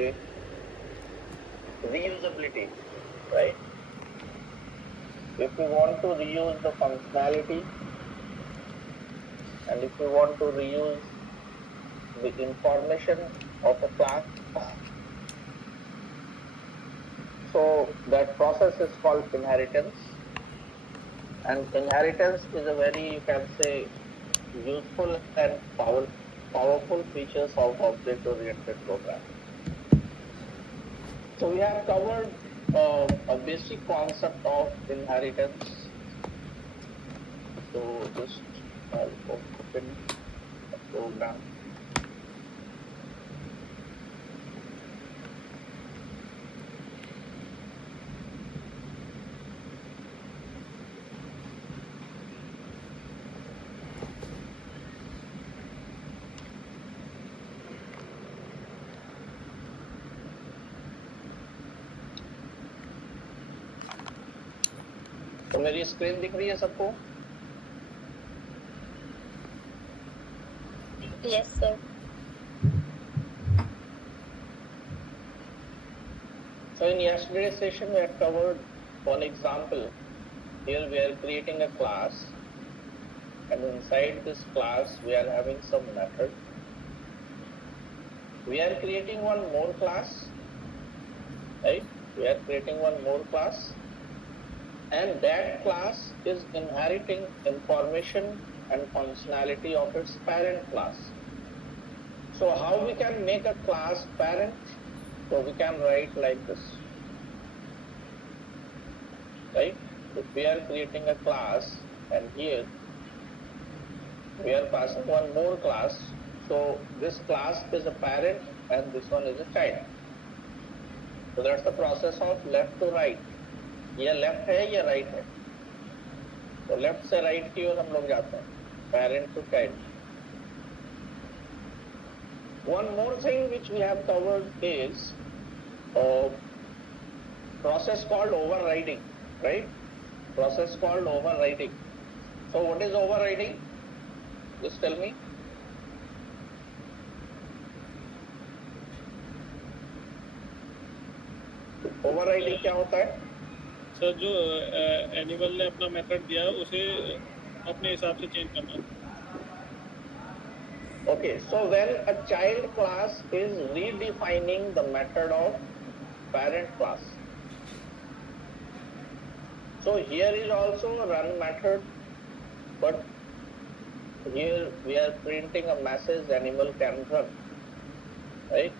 Okay, reusability, right? If we want to reuse the functionality and if we want to reuse the information of a class, so that process is called inheritance. And inheritance is a very, you can say, useful and powerful features of object-oriented programming. So we have covered a basic concept of inheritance. So just I'll open the program. तो मेरी screen दिख रही है सबको? Yes, sir. So in yesterday's session, we had covered one example. Here we are creating a class, and inside this class, we are having some method. We are creating one more class, right? We are creating one more class, and that class is inheriting information and functionality of its parent class. So how we can make a class parent? So we can write like this, right? If we are creating a class and here we are passing one more class, so this class is a parent and this one is a child. So that's the process of left to right. ये left है या right है? तो left से right की ओर हम लोग जाते हैं, parent to child. One more thing which we have covered is a process called overriding, right? Process called overriding. So what is overriding? Just tell me. Overriding क्या होता है? सर जो एनिमल ने अपना मेथड दिया उसे अपने हिसाब से चेंज करना. Okay, so when a child class is redefining the method of parent class. So here is also a run method, but here we are printing a message animal can run, right?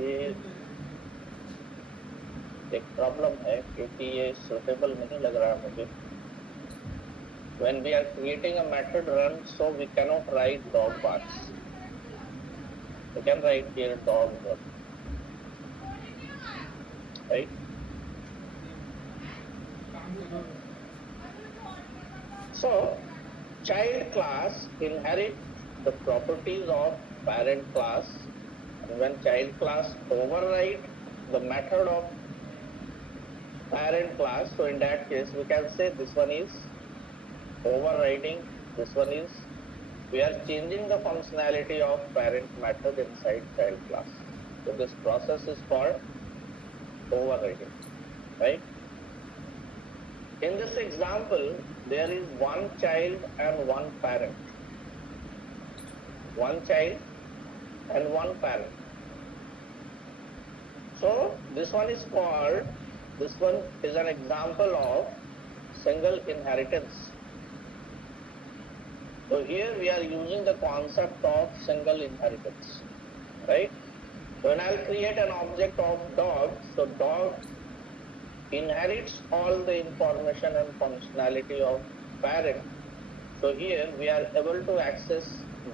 ये एक problem है क्योंकि ये suitable नहीं लग रहा मुझे. When we are creating a method run, so we cannot write dog barks. We can write here dog run, right? So child class inherits the properties of parent class, and when child class override the method of parent class, so in that case we can say this one is overriding, this one is, we are changing the functionality of parent method inside child class. So this process is called overriding, right? In this example, there is one child and one parent. One child and one parent. So this one is called, this one is an example of single inheritance. So here we are using the concept of single inheritance, right? When I'll create an object of dog, so dog inherits all the information and functionality of parent. So here we are able to access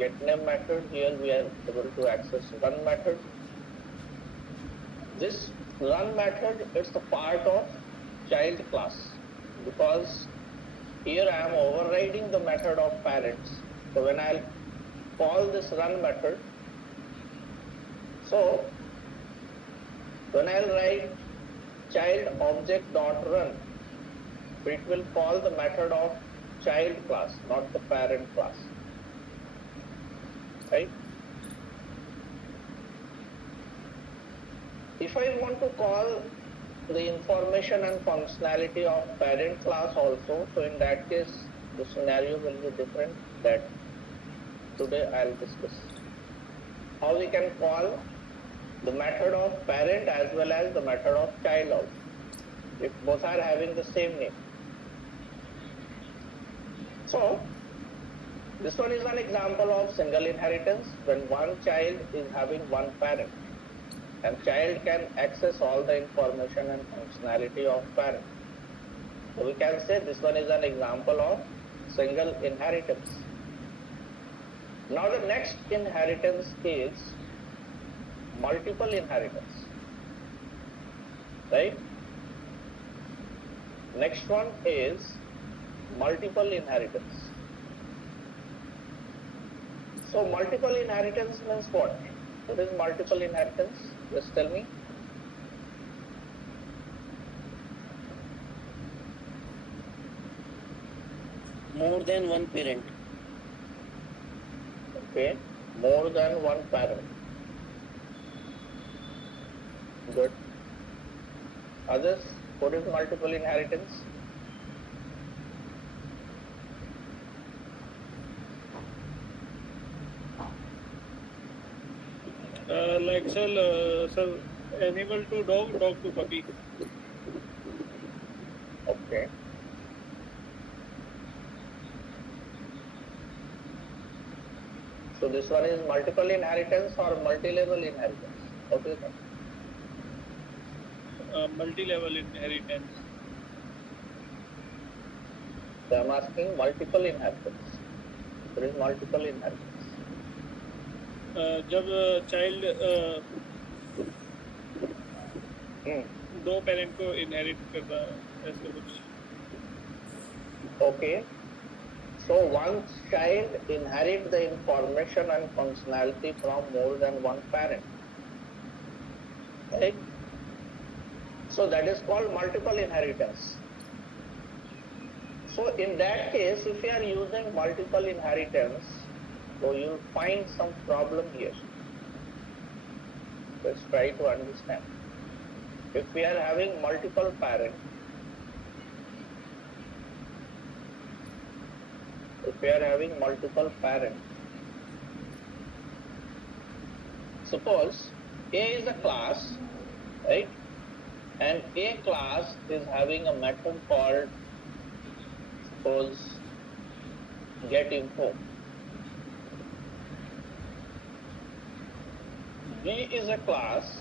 getName method, here we are able to access run method. This run method is the part of child class because here I am overriding the method of parents. So when I'll call this run method, so when I'll write child object dot run, it will call the method of child class, not the parent class. right? If I want to call the information and functionality of parent class also, so in that case, the scenario will be different. That today I'll discuss how we can call the method of parent as well as the method of child also, if both are having the same name. So this one is an example of single inheritance when one child is having one parent and child can access all the information and functionality of parent. So we can say this one is an example of single inheritance. Now the next inheritance is multiple inheritance, right? Next one is multiple inheritance. So multiple inheritance means what? What is multiple inheritance? Just tell me. More than one parent. Okay, more than one parent. Good. Others, what is multiple inheritance? Like sir, animal to dog, dog to puppy. Okay. So this one is multiple inheritance or multi-level inheritance? What do you think? Multi-level inheritance. So I'm asking multiple inheritance. There is multiple inheritance. जब child Hmm. दो parent को inherit करता है ऐसे कुछ. Okay. So one child inherits the information and functionality from more than one parent. Right? So that is called multiple inheritance. So in that case, if you are using multiple inheritance, so you'll find some problem here. Let's try to understand. If we are having multiple parents, suppose A is a class, right? And A class is having a method called, suppose, getInfo. B is a class.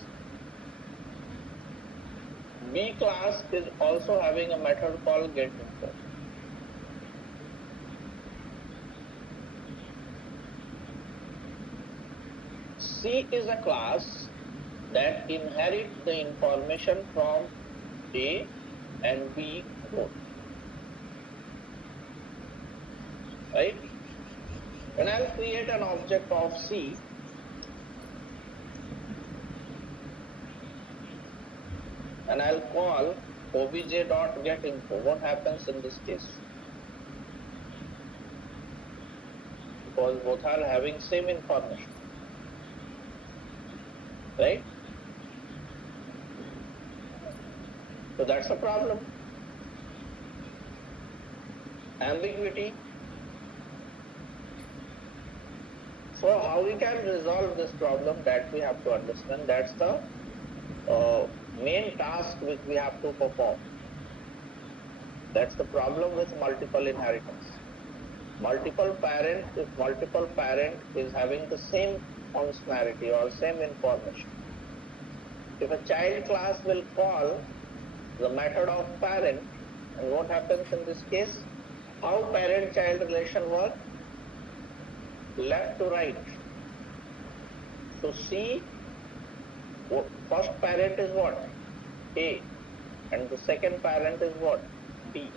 B class is also having a method called getInfo. C is a class that inherits the information from A and B both. Right? When I'll create an object of C, and I'll call obj.getInfo, what happens in this case? Because both are having same information. Right? So that's a problem. Ambiguity. So how we can resolve this problem, that we have to understand. That's the main task which we have to perform. That's the problem with multiple inheritance. If multiple parent is having the same functionality or same information, if a child class will call the method of parent, and what happens in this case? How parent-child relation work? Left to right. So C, first parent is what? A, and the second parent is what? B.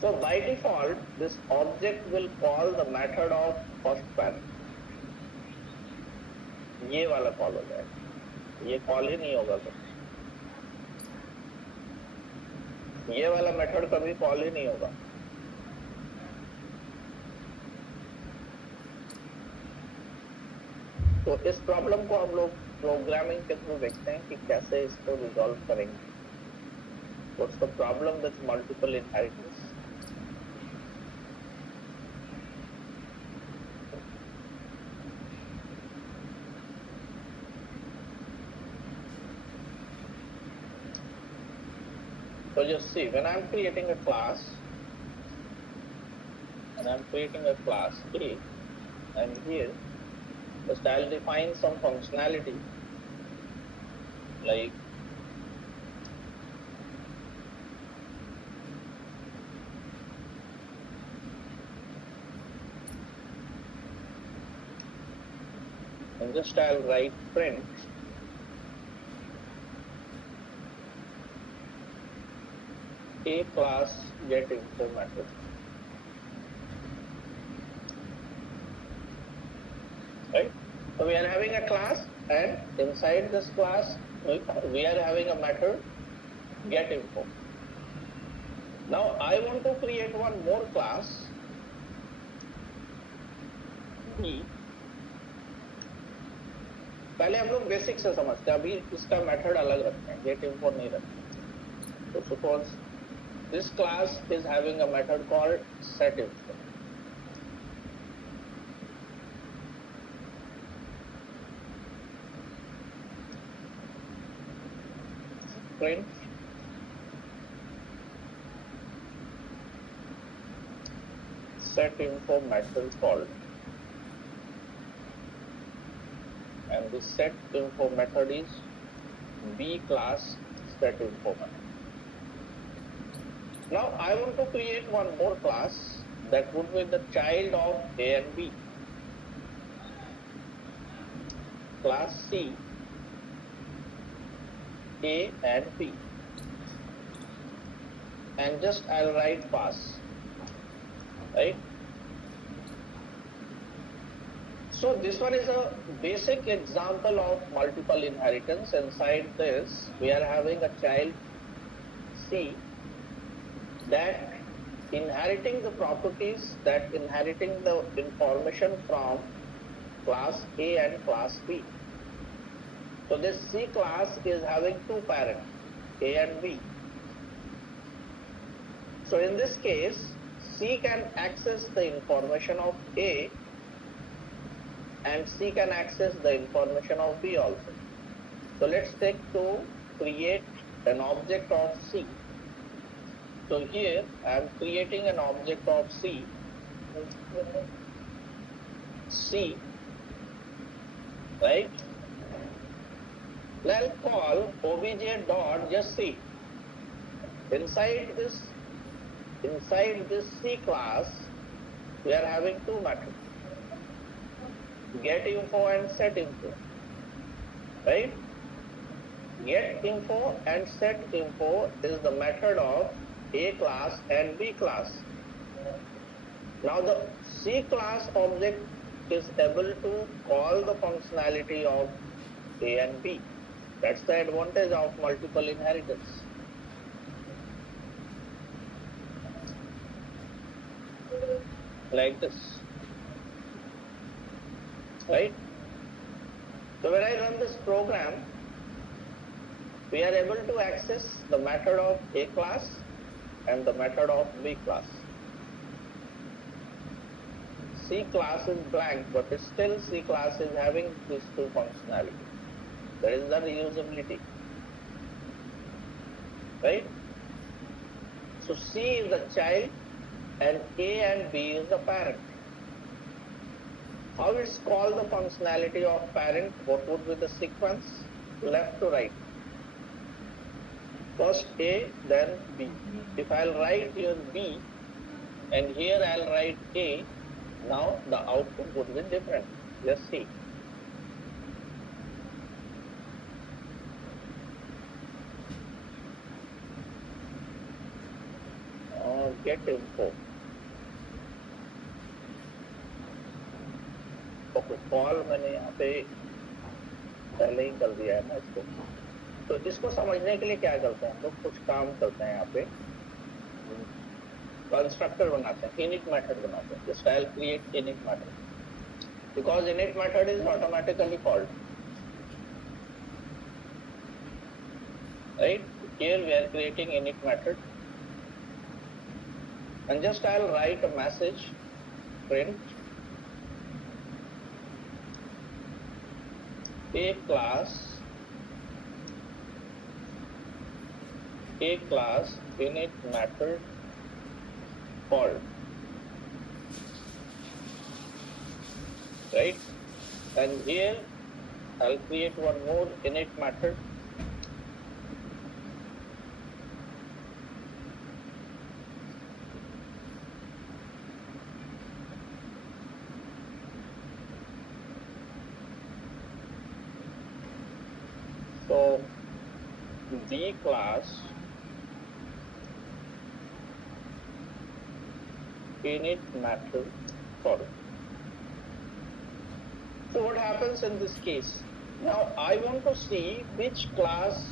So by default, this object will call the method of first parent. ये वाला call हो जाएगा, ये call ही नहीं होगा कभी, ये वाला मेथड कभी कॉल ही नहीं होगा. तो इस प्रॉब्लम को हम लोग प्रोग्रामिंग के थ्रू देखते हैं कि कैसे इसको रिजॉल्व करेंगे. What's the problem with multiple inheritance? So just see, when I'm creating a class A, and here just I'll define some functionality like and just I'll write print A class get info method. Right? So we are having a class, and inside this class we are having a method get info. Now I want to create one more class B. पहले हम लोग basic से समझते हैं, अभी इसका method अलग रखते हैं, गेट इन्फो नहीं रखते. तो suppose this class is having a method called set info. Print set info method called, and the set info method is B class set info method. Now I want to create one more class that would be the child of A and B. Class C, A and B. And just I'll write pass. Right? So this one is a basic example of multiple inheritance. Inside this, we are having a child C that inheriting the properties, that inheriting the information from class A and class B. So this C class is having two parents, A and B. So in this case, C can access the information of A and C can access the information of B also. So let's take to create an object of C. So here I am creating an object of C, right? I'll call obj dot just C. Inside this C class, we are having two methods, get info and set info, right? Get info and set info is the method of A class and B class. Now the C class object is able to call the functionality of A and B. That's the advantage of multiple inheritance. Like this, right? So when I run this program, we are able to access the method of A class and the method of B class. C class is blank, but still C class is having these two functionalities. That is the reusability, right? So C is the child and A and B is the parent. How it's called the functionality of parent? What would be the sequence? Left to right. First A, then B. If I'll write here B and here I'll write A, now the output would be different. Let's see. Get info. Okay, call मैंने यहाँ पे पहले ही कर दिया है ना इसको. तो इसको समझने के लिए क्या करते हैं हम लोग, कुछ काम करते हैं यहाँ पे. कंस्ट्रक्टर बनाते हैं, इनिट मेथड बनाते हैं. Just I will create init method. because init method is automatically called. Right? Here we are creating init method. And just I'll write a message, print a class init method called. Right? And here I'll create one more init method. So the class init method called. So what happens in this case? Now I want to see which class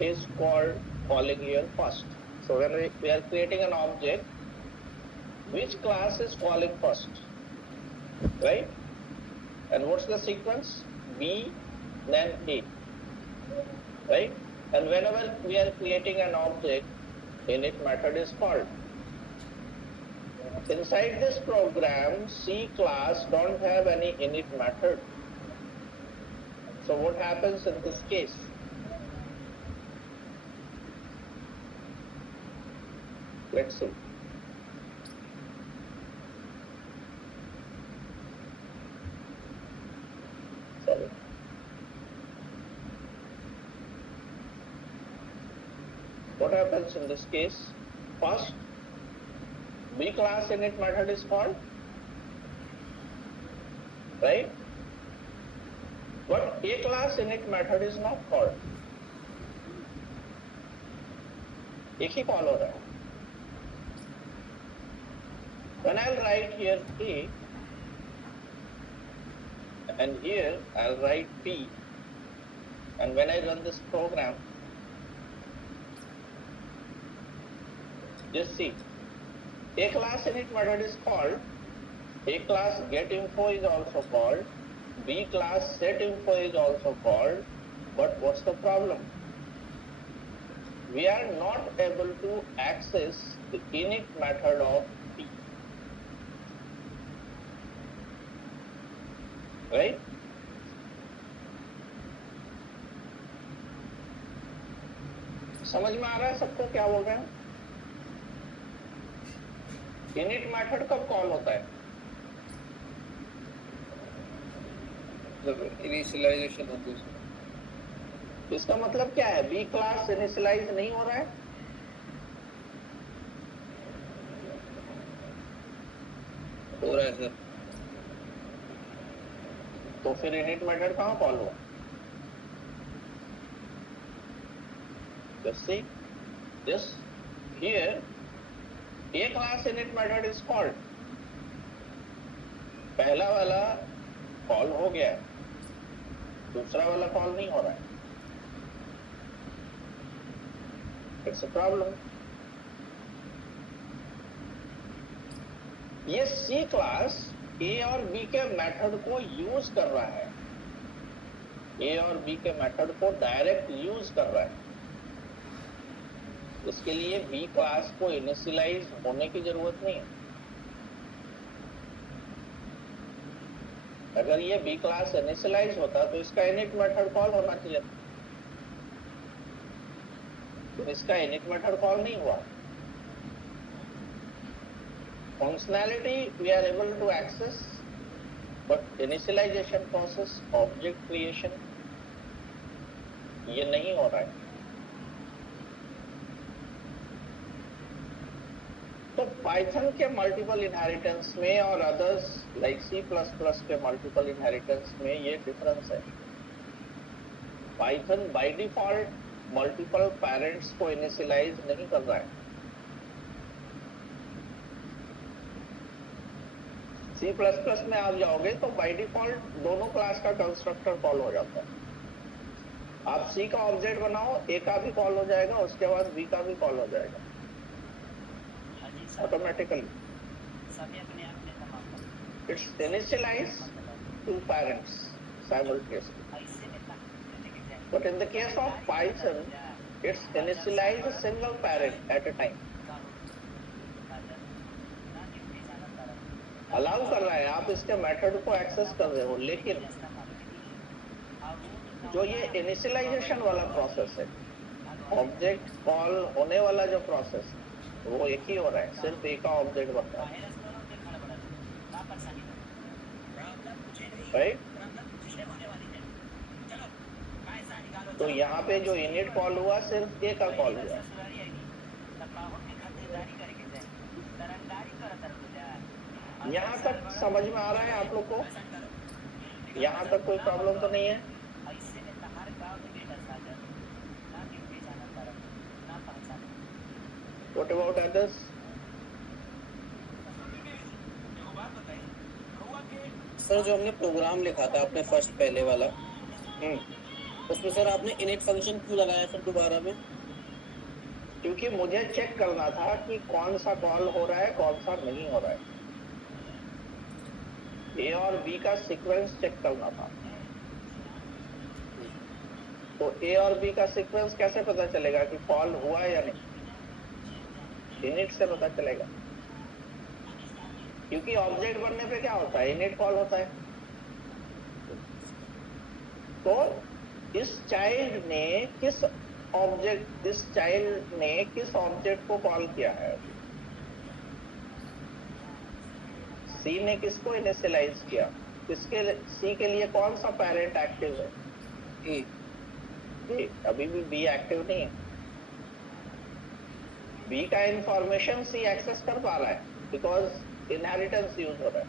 is calling here first. So when we are creating an object, which class is calling first, right? And what's the sequence? B, then A, right? And whenever we are creating an object, init method is called. Inside this program, C class don't have any init method. So what happens in this case? Let's see. Sorry. What happens in this case? First, B class init method is called, right? But A class init method is not called. एक ही call हो रहा है. When I'll write here A, and here I'll write B, and when I run this program, just see, A class init method is called, A class getInfo is also called, B class setInfo is also called, but what's the problem? We are not able to access the init method of B. Right? समझ में आ रहा है सबको क्या बोल रहे हैं? Init method कब कॉल होता है? इनिशियलाइजेशन होती है. इसका मतलब क्या है? बी क्लास इनिशियलाइज नहीं हो रहा है? हो रहा है सर. तो फिर इनिट मेथड कहाँ कॉल हुआ? Just see, this here A class init method is called. पहला वाला कॉल हो गया, दूसरा वाला कॉल नहीं हो रहा है. It's a problem. ये C क्लास A और B के मेथड को यूज कर रहा है. A और B के मेथड को डायरेक्ट यूज कर रहा है. इसके लिए B क्लास को इनिशियलाइज होने की जरूरत नहीं है. अगर ये B क्लास इनिशियलाइज होता तो इसका इनिट मेथड कॉल होना चाहिए. तो इसका इनिट मेथड कॉल नहीं हुआ. Functionality we are able to access, but initialization process, object creation, ये नहीं हो रहा है. तो पाइथन के मल्टीपल इनहेरिटेंस में और अदर्स लाइक C++ के मल्टीपल इनहेरिटेंस में ये डिफरेंस है. Python by default multiple parents को इनिशियलाइज नहीं कर रहा है. C++ में आप जाओगे तो बाय डिफॉल्ट दोनों क्लास का कंस्ट्रक्टर कॉल हो जाता है. आप C का ऑब्जेक्ट बनाओ, A का भी कॉल हो जाएगा, उसके बाद B का भी कॉल हो जाएगा ऑटोमेटिकली. सभी अपने आप में तमाम. it's initialized two parents simultaneously. But in the case of Python, it's initialized a single parent at a time. Allow कर रहा है, आप इसके मेथड को एक्सेस कर रहे हो, लेकिन जो ये इनिशियलाइजेशन वाला प्रोसेस है, ऑब्जेक्ट कॉल होने वाला जो प्रोसेस है, वो एक ही हो रहा है, सिर्फ एक का ऑब्जेक्ट बनता है, राइट? तो यहाँ पे जो इनिट कॉल हुआ सिर्फ ए का कॉल हुआ। यहाँ तक समझ में आ रहा है आप लोग को? यहाँ तक कोई प्रॉब्लम तो नहीं है? What about others? सर जो हमने प्रोग्राम लिखा था आपने फर्स्ट पहले वाला, उसमें सर आपने इनिट फंक्शन क्यों लगाया सर दोबारा में? क्योंकि मुझे चेक करना था कि कौन सा कॉल हो रहा है, कौन सा नहीं हो रहा है। ए और बी का सीक्वेंस चेक करना था। तो ए और बी का सीक्वेंस कैसे पता चलेगा कि कॉल हुआ या नहीं? इनिट से पता चलेगा, क्योंकि ऑब्जेक्ट बनने पे क्या होता है, इनिट कॉल होता है। तो इस चाइल्ड ने किस ऑब्जेक्ट को कॉल किया है? सी ने किसको इनिशियलाइज किया? किसके सी के लिए कौन सा पेरेंट एक्टिव है? ए। अभी भी बी एक्टिव नहीं है। बी का इंफॉर्मेशन सी एक्सेस कर पा रहा है बिकॉज इनहेरिटेंस यूज हो रहा है,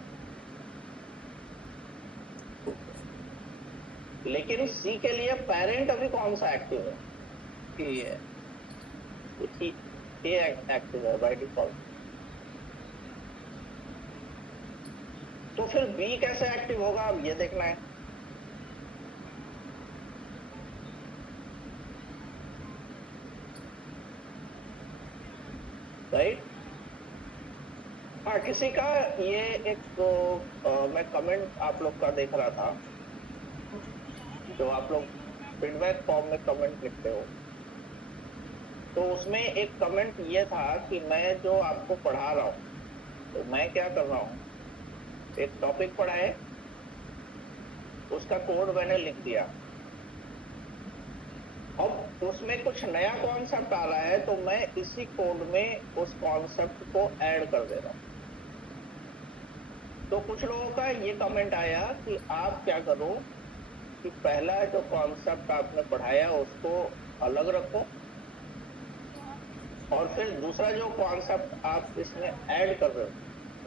लेकिन सी के लिए पेरेंट अभी कौन सा एक्टिव है? ए एक्टिव है बाय डिफॉल्ट। तो फिर बी कैसे एक्टिव होगा, अब ये देखना है। राइट? हाँ, किसी का ये एक मैं कमेंट आप लोग का देख रहा था, जो आप लोग फीडबैक फॉर्म में कमेंट लिखते हो, तो उसमें एक कमेंट ये था कि मैं जो आपको पढ़ा रहा हूँ, तो मैं क्या कर रहा हूँ, एक टॉपिक पढ़ा है, उसका कोड मैंने लिख दिया, अब उसमें कुछ नया कॉन्सेप्ट आ रहा है, तो मैं इसी कोड में उस कॉन्सेप्ट को ऐड कर दे रहा हूँ। तो कुछ लोगों का ये कमेंट आया कि आप क्या करो कि पहला जो कॉन्सेप्ट आपने पढ़ाया उसको अलग रखो, और फिर दूसरा जो कॉन्सेप्ट आप इसमें ऐड कर रहे हो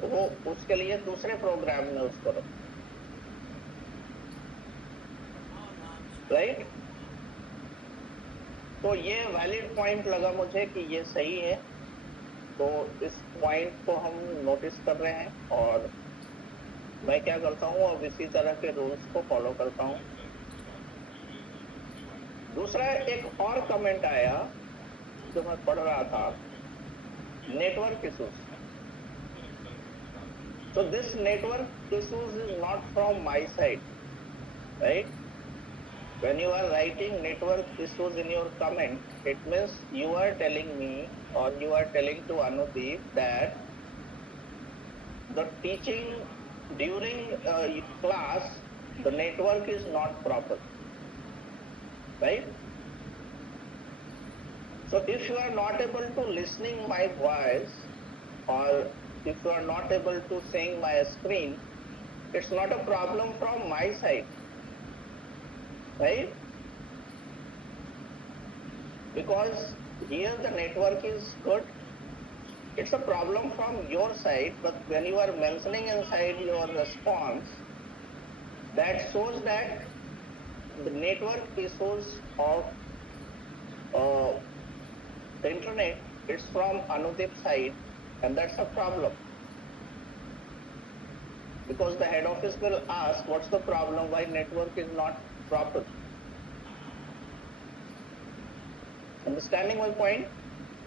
वो उसके लिए दूसरे प्रोग्राम में उसको रखो। राइट? तो ये वैलिड पॉइंट लगा मुझे कि ये सही है, तो इस पॉइंट को हम नोटिस कर रहे हैं, और मैं क्या करता हूँ, अब इसी तरह के रूल्स को फॉलो करता हूँ। दूसरा एक और कमेंट आया जो मैं पढ़ रहा था, network issues. So this network issues is not from my side, right? When you are writing network issues in your comment, it means you are telling me, or you are telling to Anudeep that the teaching during class, the network is not proper, right? So if you are not able to listening my voice, or if you are not able to seeing my screen, it's not a problem from my side, right? Because here the network is good, it's a problem from your side, but when you are mentioning inside your response, that shows that the network issues of the internet, it's from Anudeep's side, and that's a problem. Because the head office will ask, what's the problem, why network is not proper? Understanding my point?